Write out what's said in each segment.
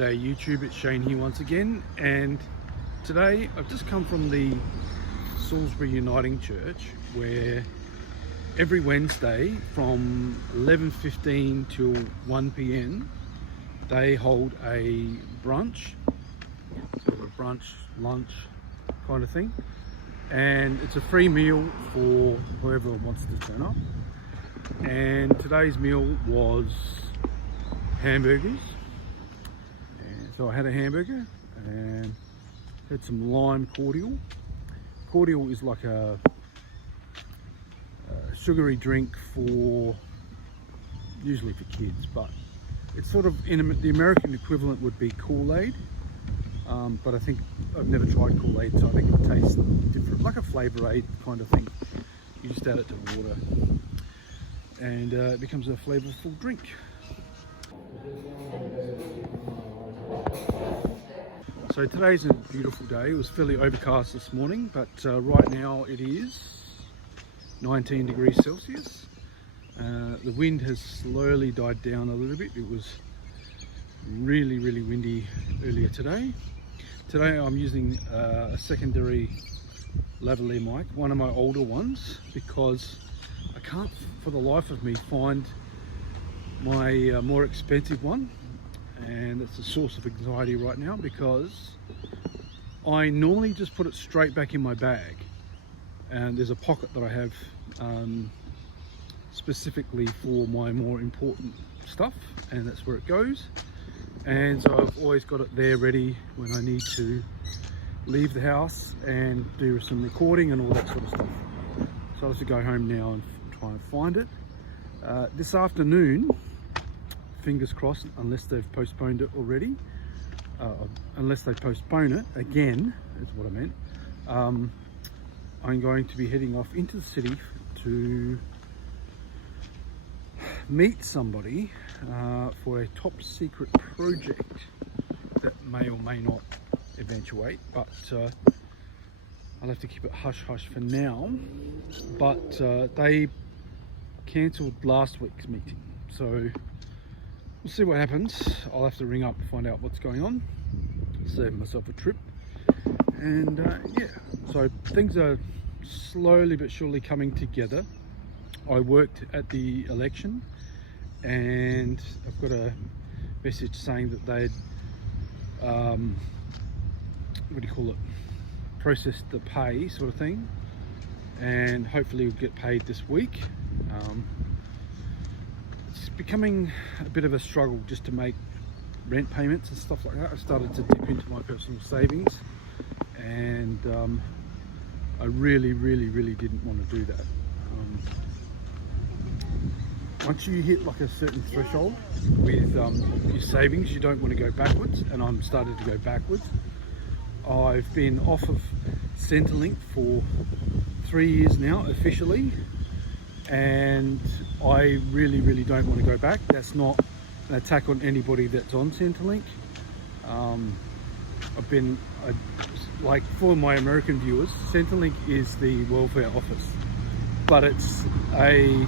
G'day YouTube, it's Shane here once again, and today I've just come from the Salisbury Uniting Church, where every Wednesday from 11:15 till 1 p.m. they hold a brunch, sort of a brunch lunch kind of thing, and it's a free meal for whoever wants to turn up. And today's meal was hamburgers. So I had a hamburger and had some lime cordial. Cordial is like a sugary drink for, usually for kids, but it's sort of, the American equivalent would be Kool-Aid. But I think, I've never tried Kool-Aid, so I think it tastes different, like a Flavor Aid kind of thing. You just add it to water and it becomes a flavorful drink. So today's a beautiful day. It was fairly overcast this morning, but right now it is 19 degrees Celsius. The wind has slowly died down a little bit. It was really windy earlier today. Today I'm using a secondary lavalier mic, one of my older ones, because I can't for the life of me find my more expensive one. And it's a source of anxiety right now, because I normally just put it straight back in my bag, and there's a pocket that I have specifically for my more important stuff, and that's where it goes. And so I've always got it there ready when I need to leave the house and do some recording and all that sort of stuff. So I'll have to go home now and try and find it. This afternoon, fingers crossed, unless they've postponed it already, unless they postpone it again, is what I meant, I'm going to be heading off into the city to meet somebody for a top secret project that may or may not eventuate, but I'll have to keep it hush hush for now. But they cancelled last week's meeting, so we'll see what happens. I'll have to ring up and find out what's going on, save myself a trip. And yeah, so things are slowly but surely coming together. I worked at the election, and I've got a message saying that they'd, what do you call it, processed the pay sort of thing, and hopefully we'll get paid this week. It's becoming a bit of a struggle just to make rent payments and stuff like that. I started to dip into my personal savings, and I really didn't want to do that. Once you hit like a certain threshold with your savings, you don't want to go backwards, and I'm starting to go backwards. I've been off of Centrelink for 3 years now officially, and I really don't want to go back. That's not an attack on anybody that's on Centrelink. Like, for my American viewers, Centrelink is the welfare office, but it's a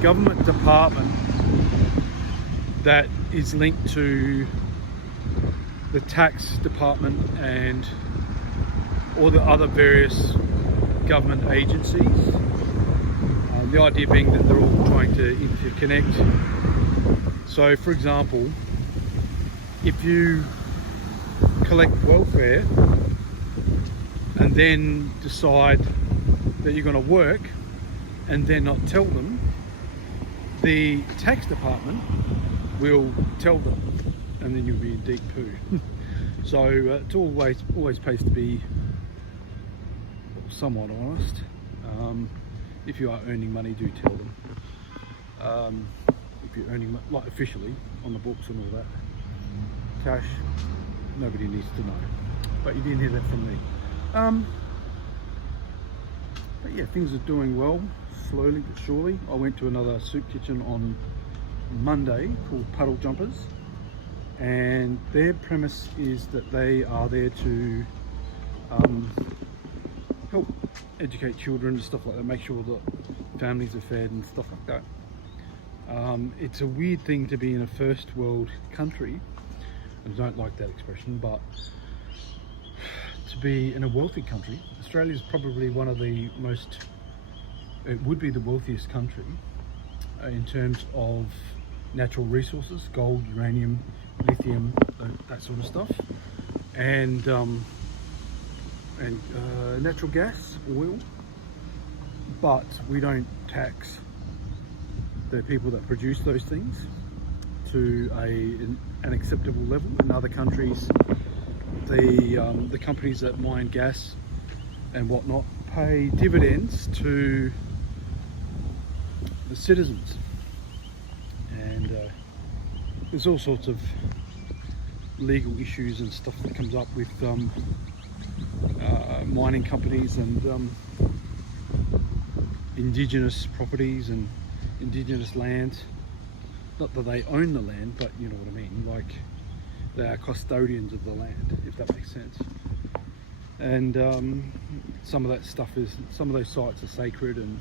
government department that is linked to the tax department and all the other various government agencies. The idea being that they're all trying to interconnect. So, for example, if you collect welfare and then decide that you're going to work and then not tell them, the tax department will tell them, and then you'll be in deep poo. So it's always pays to be somewhat honest. If you are earning money, do tell them. If you're earning, like, officially on the books and all that, cash, nobody needs to know. But you didn't hear that from me. But yeah, things are doing well, slowly but surely. I went to another soup kitchen on Monday called Puddle Jumpers, and their premise is that they are there to help educate children and stuff like that, make sure that families are fed and stuff like that. It's a weird thing to be in a first world country I don't like that expression, but to be in a wealthy country, Australia is probably one of the most, it would be the wealthiest country in terms of natural resources, gold, uranium, lithium, that sort of stuff, and natural gas, oil, but we don't tax the people that produce those things to an acceptable level. In other countries, the companies that mine gas and whatnot pay dividends to the citizens, and there's all sorts of legal issues and stuff that comes up with mining companies and indigenous properties and indigenous land. Not that they own the land, but you know what I mean, like they are custodians of the land, if that makes sense. And some of that stuff is, some of those sites are sacred, and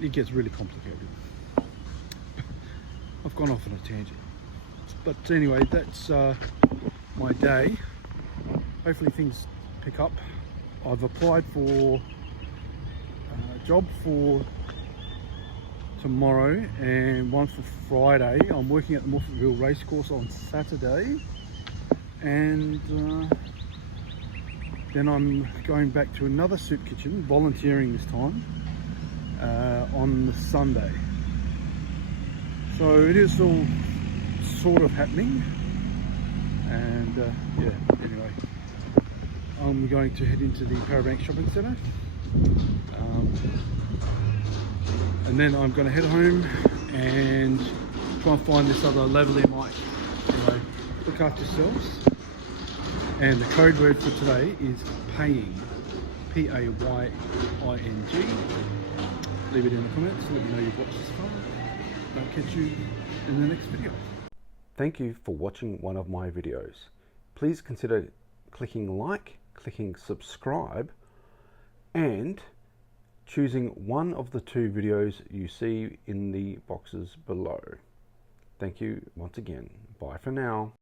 it gets really complicated. I've gone off on a tangent, but anyway, that's my day. Hopefully things pick up. I've applied for a job for tomorrow and one for Friday. I'm working at the Morphettville Racecourse on Saturday, and then I'm going back to another soup kitchen, volunteering this time, on the Sunday. So it is all sort of happening, and yeah, anyway, I'm going to head into the Parabank Shopping Centre, and then I'm going to head home and try and find this other lavalier mic. Anyway, look after yourselves, and the code word for today is paying, P-A-Y-I-N-G. Leave it in the comments, let me know you've watched this far. I'll catch you in the next video. Thank you for watching one of my videos. Please consider clicking like, clicking subscribe, and choosing one of the 2 videos you see in the boxes below. Thank you once again. Bye for now.